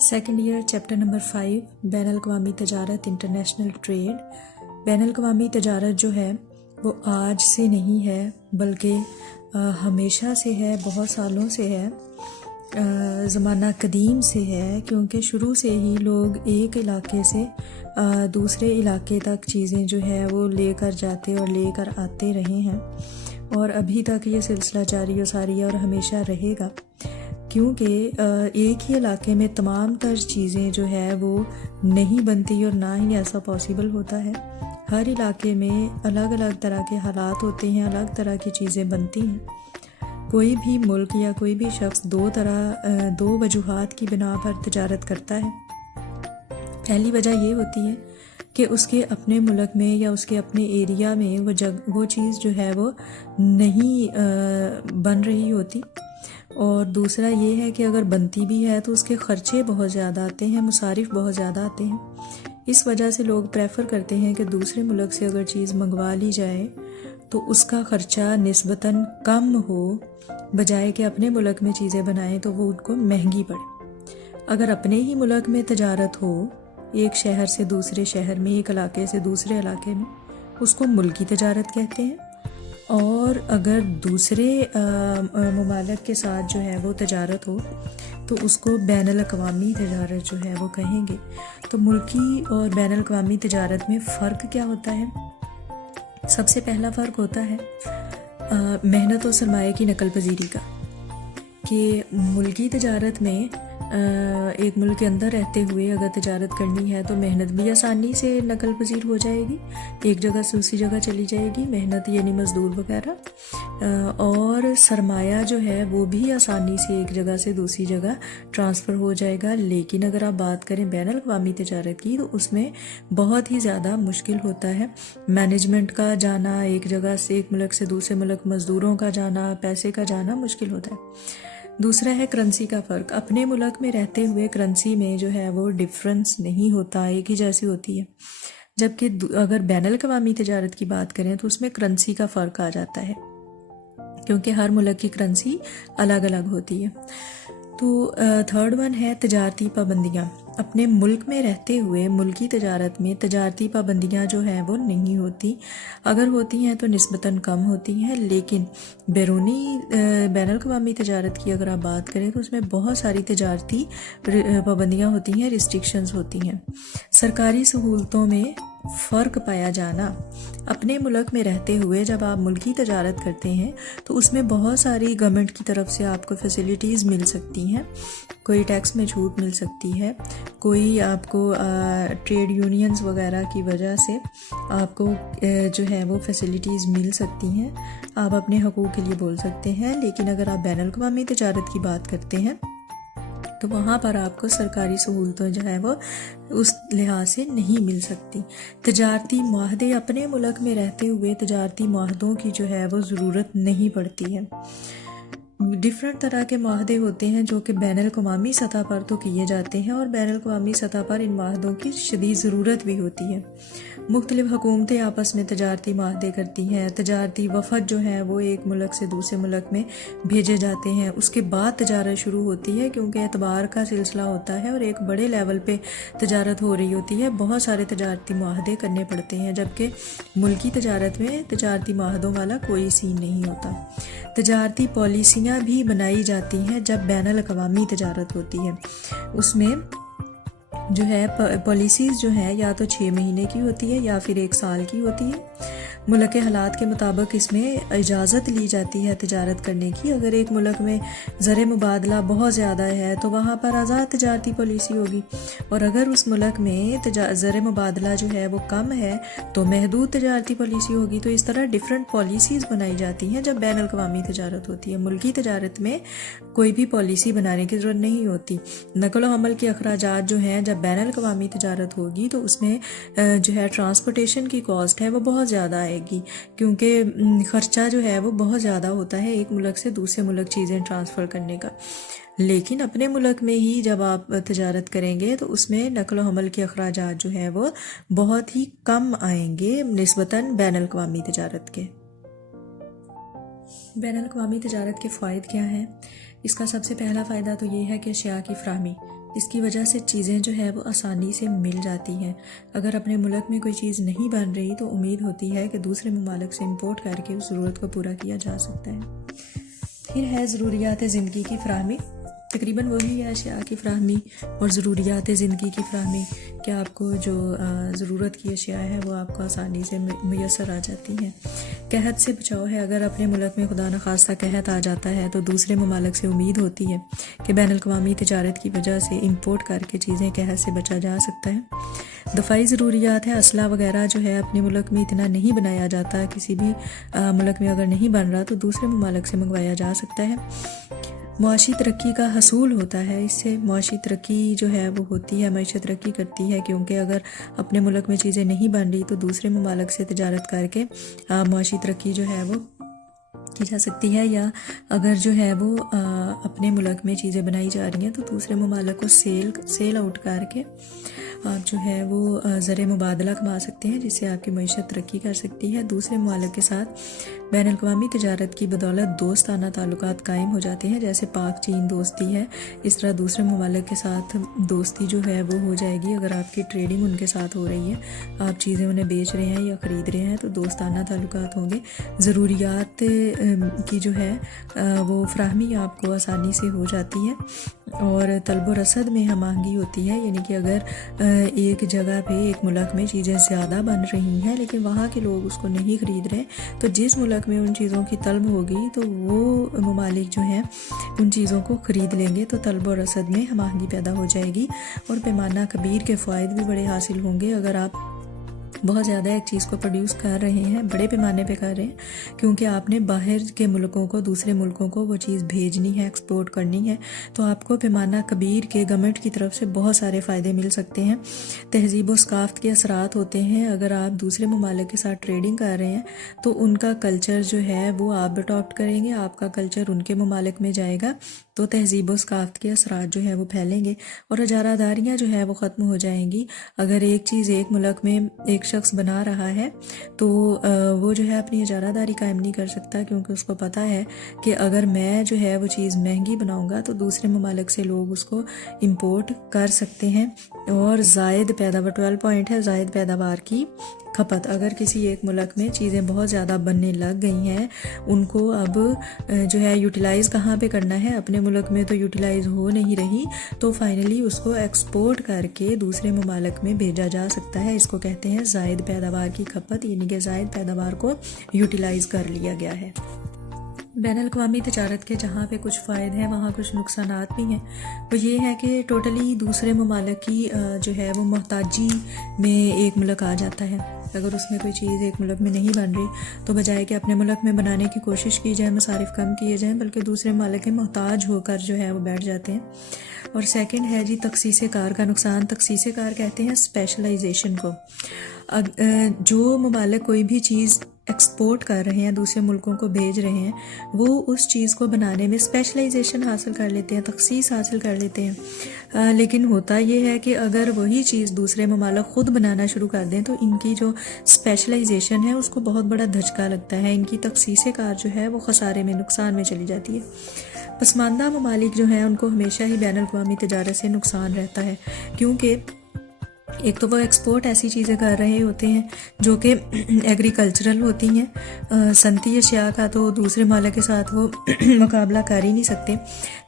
Second year chapter number 5 बैनुल-अक़वामी तजारत international trade. बैनुल-अक़वामी तजारत जो है वो आज से नहीं है बल्कि हमेशा से है, बहुत सालों से है, ज़माना कदीम से है, क्योंकि शुरू से ही लोग एक इलाके से दूसरे इलाके तक चीज़ें जो है वो लेकर जाते और लेकर आते रहे हैं और अभी तक ये सिलसिला जारी और सारी है और हमेशा रहेगा, क्योंकि एक ही इलाके में तमाम तर चीज़ें जो है वो नहीं बनती और ना ही ऐसा पॉसिबल होता है। हर इलाके में अलग अलग तरह के हालात होते हैं, अलग तरह की चीज़ें बनती हैं। कोई भी मुल्क या कोई भी शख्स दो वजूहात की बिना पर तजारत करता है। पहली वजह ये होती है कि उसके अपने मुल्क में या उसके अपने एरिया में वो चीज़ जो है वो नहीं बन रही होती, और दूसरा ये है कि अगर बनती भी है तो उसके ख़र्चे बहुत ज़्यादा आते हैं, मुसारिफ बहुत ज़्यादा आते हैं। इस वजह से लोग प्रेफर करते हैं कि दूसरे मुल्क से अगर चीज़ मंगवा ली जाए तो उसका ख़र्चा निस्बतन कम हो, बजाय कि अपने मुल्क में चीज़ें बनाएं तो वो उनको महंगी पड़े। अगर अपने ही मुल्क में तजारत हो, एक शहर से दूसरे शहर में, एक इलाके से दूसरे इलाके में, उसको मुल्की तजारत कहते हैं। और अगर दूसरे ममालिक के साथ जो है वो तजारत हो तो उसको बैनुल-अक़वामी तजारत जो है वो कहेंगे। तो मुल्की और बैनुल-अक़वामी तजारत में फ़र्क क्या होता है? सबसे पहला फ़र्क होता है मेहनत और सरमाए की नकल पजीरी का, कि मुल्की तजारत में एक मुल्क के अंदर रहते हुए अगर तजारत करनी है तो मेहनत भी आसानी से नकल पजीर हो जाएगी, एक जगह से दूसरी जगह चली जाएगी मेहनत, यानी मज़दूर वगैरह, और सरमाया जो है वो भी आसानी से एक जगह से दूसरी जगह ट्रांसफ़र हो जाएगा। लेकिन अगर आप बात करें बैनुल-अक़वामी तजारत की तो उसमें बहुत ही ज़्यादा मुश्किल होता है। मैनेजमेंट का जाना, एक जगह से एक मुल्क से दूसरे मुल्क मज़दूरों का जाना, पैसे का जाना मुश्किल होता है। दूसरा है करेंसी का फ़र्क। अपने मुल्क में रहते हुए करेंसी में जो है वो डिफरेंस नहीं होता, एक ही जैसी होती है, जबकि अगर बैनुल-अक़वामी तजारत की बात करें तो उसमें करेंसी का फ़र्क आ जाता है, क्योंकि हर मुल्क की करेंसी अलग अलग होती है। तो थर्ड वन है तजारती पाबंदियाँ। अपने मुल्क में रहते हुए मुल्की तजारत में तजारती पाबंदियाँ जो हैं वो नहीं होती, अगर होती हैं तो निस्बतन कम होती हैं। लेकिन बैरूनी बैनुल-अक़वामी तजारत की अगर आप बात करें तो उसमें बहुत सारी तजारती पाबंदियाँ होती हैं, रिस्ट्रिक्शंस होती हैं। सरकारी सहूलतों में फ़र्क पाया जाना। अपने मुल्क में रहते हुए जब आप मुल्की तजारत करते हैं तो उसमें बहुत सारी गवर्नमेंट की तरफ से आपको फैसिलिटीज़ मिल सकती हैं, कोई टैक्स में छूट मिल सकती है, कोई आपको ट्रेड यूनियंस वगैरह की वजह से आपको जो है वो फैसिलिटीज़ मिल सकती हैं, आप अपने हकूक़ के लिए बोल सकते हैं। लेकिन अगर आप बैनुल-अक़वामी तजारत की बात करते हैं तो वहाँ पर आपको सरकारी सहूलतें जो है वो उस लिहाज से नहीं मिल सकती। तजारती माहदे, अपने मुल्क में रहते हुए तजारती माहदों की जो है वो ज़रूरत नहीं पड़ती है। डिफरेंट तरह के माहदे होते हैं जो कि बैनुल-अक़वामी सतह पर तो किए जाते हैं और बैनुल-अक़वामी सतह पर इन माहदों की शदीद ज़रूरत भी होती है। मुख्तलिफ़ हुकूमतें आपस में तजारती माहदे करती हैं, तजारती वफ़द जो हैं वो एक मुल्क से दूसरे मुल्क में भेजे जाते हैं, उसके बाद तजारत शुरू होती है, क्योंकि एतबार का सिलसिला होता है और एक बड़े लेवल पे तजारत हो रही होती है, बहुत सारे तजारती माहदे करने पड़ते हैं, जबकि मुल्की तजारत में तजारती माहदों वाला कोई सीन नहीं होता। तजारती पॉलिसियाँ भी बनाई जाती हैं जब बैनुल-अक़वामी तजारत होती है, उसमें जो है पॉलिसीज़ जो है या तो 6 महीने की होती है या फिर 1 साल की होती है। मुल्क के हालात के मुताबिक इसमें इजाज़त ली जाती है तजारत करने की। अगर एक मुल्क में ज़र मुबादला बहुत ज़्यादा है तो वहाँ पर आज़ाद तजारती पॉलिसी होगी, और अगर उस मुल्क में ज़र मुबादला जो है वो कम है तो महदूद तजारती पॉलिसी होगी। तो इस तरह डिफरेंट पॉलिसीज़ बनाई जाती हैं जब बैनुल-अक़वामी तजारत होती है। मुल्की तजारत में कोई भी पॉलिसी बनाने की ज़रूरत नहीं होती। नकल व हमल के अखराजात जो हैं जब बैनुल-अक़वामी तजारत होगी तो उसमें जो है ट्रांसपोर्टेशन की कॉस्ट है वो बहुत ज़्यादा आएगी, क्योंकि ख़र्चा जो है वो बहुत ज़्यादा होता है एक मुल्क से दूसरे मुल्क चीज़ें ट्रांसफ़र करने का। लेकिन अपने मुल्क में ही जब आप तजारत करेंगे तो उसमें नकल व हमल के अखराजात जो है वो बहुत ही कम आएंगे निस्बतन बैनुल-अक़वामी तजारत के। बैनुल-अक़वामी तजारत के फ़ायदे क्या हैं? इसका सबसे पहला फ़ायदा तो ये है कि अशिया की फ़राहमी, इसकी वजह से चीज़ें जो है वो आसानी से मिल जाती हैं। अगर अपने मुल्क में कोई चीज़ नहीं बन रही तो उम्मीद होती है कि दूसरे ममालिक से इंपोर्ट करके उस ज़रूरत को पूरा किया जा सकता है। फिर है ज़रूरियात ज़िंदगी की फ़राहमी। तकरीबन वही है अशिया की फ़राहमी और ज़रूरियात ज़िंदगी की फ़राहमी कि आपको जो ज़रूरत की अशिया है वो आपको आसानी से मैसर आ जाती हैं। कहत से बचाव है। अगर अपने मुल्क में खुदा न खास्ता कहत आ जाता है तो दूसरे ममालिक से उम्मीद होती है कि बैनुल अक़वामी तिजारत की वजह से इंपोर्ट करके चीज़ें कहत से बचा जा सकता है। दफ़ाई ज़रूरियात है। असला वगैरह जो है अपने मुल्क में इतना नहीं बनाया जाता, किसी भी मुल्क में अगर नहीं बन रहा तो दूसरे ममालिक से मंगवाया जा सकता है। मुआशी तरक्की का हसूल होता है। इससे मुआशी तरक्की जो है वो होती है, मईशत तरक्की करती है, क्योंकि अगर अपने मुल्क में चीज़ें नहीं बन रही तो दूसरे ममालिक से तिजारत करके मुआशी तरक्की जो है वो की जा सकती है। या अगर जो है वो अपने मुल्क में चीज़ें बनाई जा रही हैं तो दूसरे ममालिक को सेल आउट करके आप जो है वो ज़र मुबादला कमा सकते हैं, जिससे आपकी मईशत तरक्की कर सकती है। दूसरे ममालिक के साथ बैनुल अक़वामी तिजारत की बदौलत दोस्ताना ताल्लुकात कायम हो जाते हैं। जैसे पाक चीन दोस्ती है, इस तरह दूसरे ममालिक के साथ दोस्ती जो है वो हो जाएगी। अगर आपकी ट्रेडिंग उनके साथ हो रही है, आप चीज़ें उन्हें बेच रहे हैं या ख़रीद रहे हैं, तो दोस्ताना ताल्लुकात होंगे। ज़रूरियात की जो है वो फ़राहमी आपको आसानी से हो जाती है और तलब व रसद में हम आहंगी होती है। यानी कि अगर एक जगह पे एक मुल्क में चीज़ें ज़्यादा बन रही हैं लेकिन वहाँ के लोग उसको नहीं ख़रीद रहे, तो जिस मुल्क में उन चीज़ों की तलब होगी तो वो ममालिक जो हैं उन चीज़ों को ख़रीद लेंगे, तो तलब और रसद में हम आहंगी पैदा हो जाएगी और पैमाना कबीर के फ़ायदे भी बड़े हासिल होंगे। अगर आप बहुत ज़्यादा एक चीज़ को प्रोड्यूस कर रहे हैं, बड़े पैमाने पे कर रहे हैं, क्योंकि आपने बाहर के मुल्कों को, दूसरे मुल्कों को वो चीज़ भेजनी है, एक्सपोर्ट करनी है, तो आपको पैमाना कबीर के गवर्नमेंट की तरफ से बहुत सारे फ़ायदे मिल सकते हैं। तहज़ीब व सकाफ़त के असरात होते हैं। अगर आप दूसरे ममालिक के साथ ट्रेडिंग कर रहे हैं तो उनका कल्चर जो है वो आप अडॉप्ट करेंगे, आपका कल्चर उनके ममालिक में जाएगा, तो तहज़ीब व सकाफ़त के असरात जो है वो फैलेंगे और इजारादारियाँ जो है वो ख़त्म हो जाएंगी। अगर एक चीज़ एक मुल्क में एक शख्स बना रहा है तो वो जो है अपनी इजारादारी कायम नहीं कर सकता, क्योंकि उसको पता है कि अगर मैं जो है वो चीज़ महंगी बनाऊंगा तो दूसरे ममालिक से लोग उसको इंपोर्ट कर सकते हैं। और ज़ायद पैदावार 12 पॉइंट है ज़ायद पैदावार की खपत। अगर किसी एक मुल्क में चीज़ें बहुत ज़्यादा बनने लग गई हैं, उनको अब जो है यूटिलाइज़ कहाँ पे करना है, अपने मुल्क में तो यूटिलाइज़ हो नहीं रही, तो फाइनली उसको एक्सपोर्ट करके दूसरे ममालिक में भेजा जा सकता है। इसको कहते हैं ज़ायद पैदावार की खपत, यानी कि ज़ायद पैदावार को यूटिलाइज़ कर लिया गया है। बैनुल अक़वामी तिजारत के जहाँ पे कुछ फ़ायदे हैं वहाँ कुछ नुकसानात भी हैं। वो ये है कि टोटली दूसरे ममालिक की जो है वो मोहताजी में एक मुल्क आ जाता है। अगर उसमें कोई चीज़ एक मुल्क में नहीं बन रही तो बजाय कि अपने मुल्क में बनाने की कोशिश की जाए, मसारिफ कम किए जाएँ, बल्कि दूसरे ममालिक के मोहताज होकर जो है वो बैठ जाते हैं। और सेकंड है जी तखसीस कार का नुकसान। तखसीस कार कहते हैं स्पेशलाइजेशन को। जो ममालिक कोई भी चीज़ एक्सपोर्ट कर रहे हैं, दूसरे मुल्कों को भेज रहे हैं, वो उस चीज़ को बनाने में स्पेशलाइजेशन हासिल कर लेते हैं, तखसीस हासिल कर लेते हैं। लेकिन होता ये है कि अगर वही चीज़ दूसरे ममालिक ख़ुद बनाना शुरू कर दें तो इनकी जो स्पेशलाइजेशन है उसको बहुत बड़ा धचका लगता है। इनकी तखसीस कार जो है वो खसारे में, नुकसान में चली जाती है। पसमानदा ममालिक जो हैं उनको हमेशा ही बैनुल अक़वामी तिजारत से नुकसान रहता है, क्योंकि एक तो वो एक्सपोर्ट ऐसी चीज़ें कर रहे होते हैं जो कि एग्रीकल्चरल होती हैं। सनती अशिया का तो दूसरे मालिक के साथ वो मुकाबला कर ही नहीं सकते।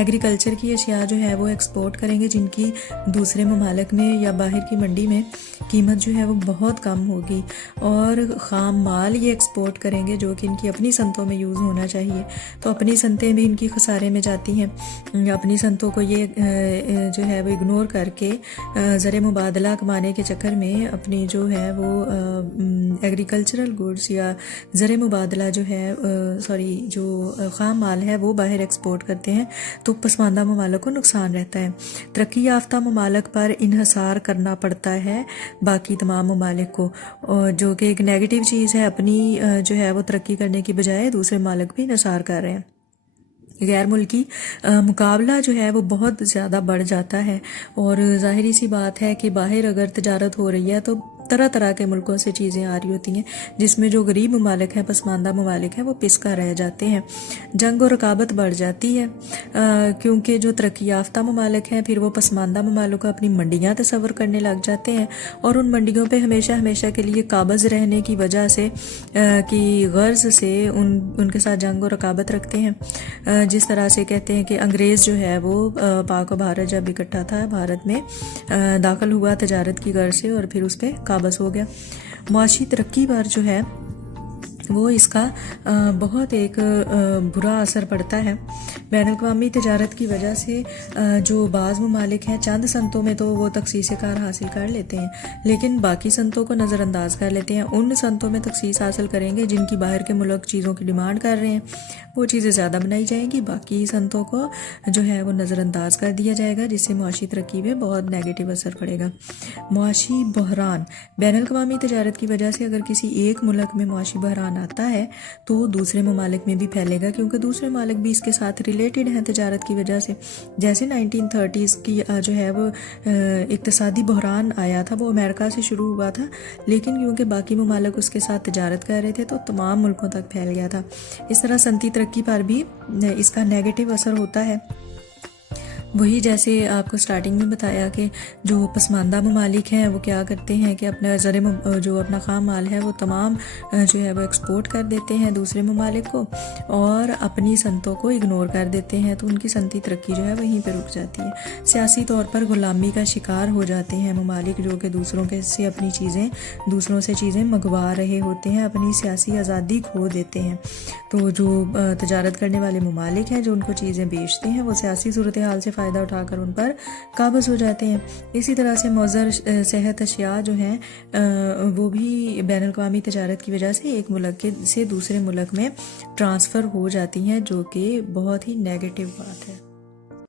एग्रीकल्चर की अशिया जो है वो एक्सपोर्ट करेंगे, जिनकी दूसरे ममालिक में या बाहर की मंडी में कीमत जो है वो बहुत कम होगी, और ख़ाम माल ये एक्सपोर्ट करेंगे जो कि इनकी अपनी सनतों में यूज़ होना चाहिए, तो अपनी सनतें भी इनकी खसारे में जाती हैं। अपनी सनतों को ये जो है वो इग्नोर करके ज़र मुबादला कमाने के चक्कर में अपनी जो है वो एग्रीकल्चरल गुड्स या ज़र मुबादला जो है जो ख़ाम माल है वो बाहर एक्सपोर्ट करते हैं, तो पसमानदा ममालिक को नुकसान रहता है। तरक्की याफ्ता ममालिक पर इन्हसार करना पड़ता है बाकी तमाम ममालिक को, जो कि एक नेगेटिव चीज़ है। अपनी जो है वो तरक्की करने की बजाय दूसरे ममालिक भी इन्हसार कर रहे हैं। गैर मुल्की मुकाबला जो है वो बहुत ज़्यादा बढ़ जाता है, और ज़ाहिरी सी बात है कि बाहर अगर तजारत हो रही है तो तरह तरह के मुल्कों से चीज़ें आ रही होती हैं, जिसमें जो गरीब ममालिक हैं, पसमानदा ममालिक हैं, वो पिसका रह जाते हैं। जंग और रकाबत बढ़ जाती है, क्योंकि जो तरक्की याफ्ता ममालिक हैं फिर वो पसमानदा ममालिक को अपनी मंडियाँ तस्वर करने लग जाते हैं और उन मंडियों पे हमेशा हमेशा के लिए काबज़ रहने की वजह से की गर्ज से उनके साथ जंग और रकाबत रखते हैं। जिस तरह से कहते हैं कि अंग्रेज़ जो है वो पाक और भारत जब इकट्ठा था भारत में दाखिल हुआ तजारत की गर्ज से और फिर उस पर काबज़ हो गया। मुआशी तरक्की पर जो है वो इसका बहुत एक बुरा असर पड़ता है। बैनुल-अक़वामी तजारत की वजह से जो बाज़ ममालिक हैं, चंद संतों में तो वो तखसीस कार हासिल कर लेते हैं, लेकिन बाकी संतों को नज़रअंदाज कर लेते हैं। उन संतों में तखसीस हासिल करेंगे जिनकी बाहर के मुल्क चीज़ों की डिमांड कर रहे हैं, वो चीज़ें ज़्यादा बनाई जाएंगी, बाकी संतों को जो है वो नज़रअंदाज कर दिया जाएगा, जिससे मुआशी तरक्की में बहुत नेगेटिव असर पड़ेगा। मुआशी बहरान, बैनुल-अक़वामी तजारत की वजह से अगर किसी एक मुल्क में मुआशी बहरान आता है तो दूसरे ममालिक में भी फैलेगा, क्योंकि दूसरे ममालिक भी इसके साथ रिलेटेड हैं तजारत की वजह से। जैसे 1930s की जो है वो इक़्तिसादी बहरान आया था, वो अमेरिका से शुरू हुआ था, लेकिन क्योंकि बाकी ममालिक उसके साथ तजारत कर रहे थे तो तमाम मुल्कों तक फैल गया था। इस तरह सनती तरक्की पर भी इसका नेगेटिव असर होता है। वही जैसे आपको स्टार्टिंग में बताया कि जो पसमानदा ममालिक हैं वो क्या करते हैं कि अपना जो अपना खाम माल है वो तमाम जो है वो एक्सपोर्ट कर देते हैं दूसरे ममालिक को और अपनी संतों को इग्नोर कर देते हैं, तो उनकी सनती तरक्की जो है वहीं पर रुक जाती है। सियासी तौर पर ग़ुलामी का शिकार हो जाते हैं ममालिक, जो कि दूसरों के से अपनी चीज़ें दूसरों से चीज़ें मंगवा रहे होते हैं, अपनी सियासी आज़ादी खो देते हैं। तो जो तजारत करने वाले ममालिक हैं जो उनको चीज़ें बेचते हैं वो सियासी सूरत हाल से फ़ायदा उठाकर उन पर काबज़ हो जाते हैं। इसी तरह से मौज़र सेहत अशिया जो हैं वो भी बैनुल-अक़वामी तजारत की वजह से एक मुल्क से दूसरे मुल्क में ट्रांसफ़र हो जाती हैं, जो कि बहुत ही नेगेटिव बात है।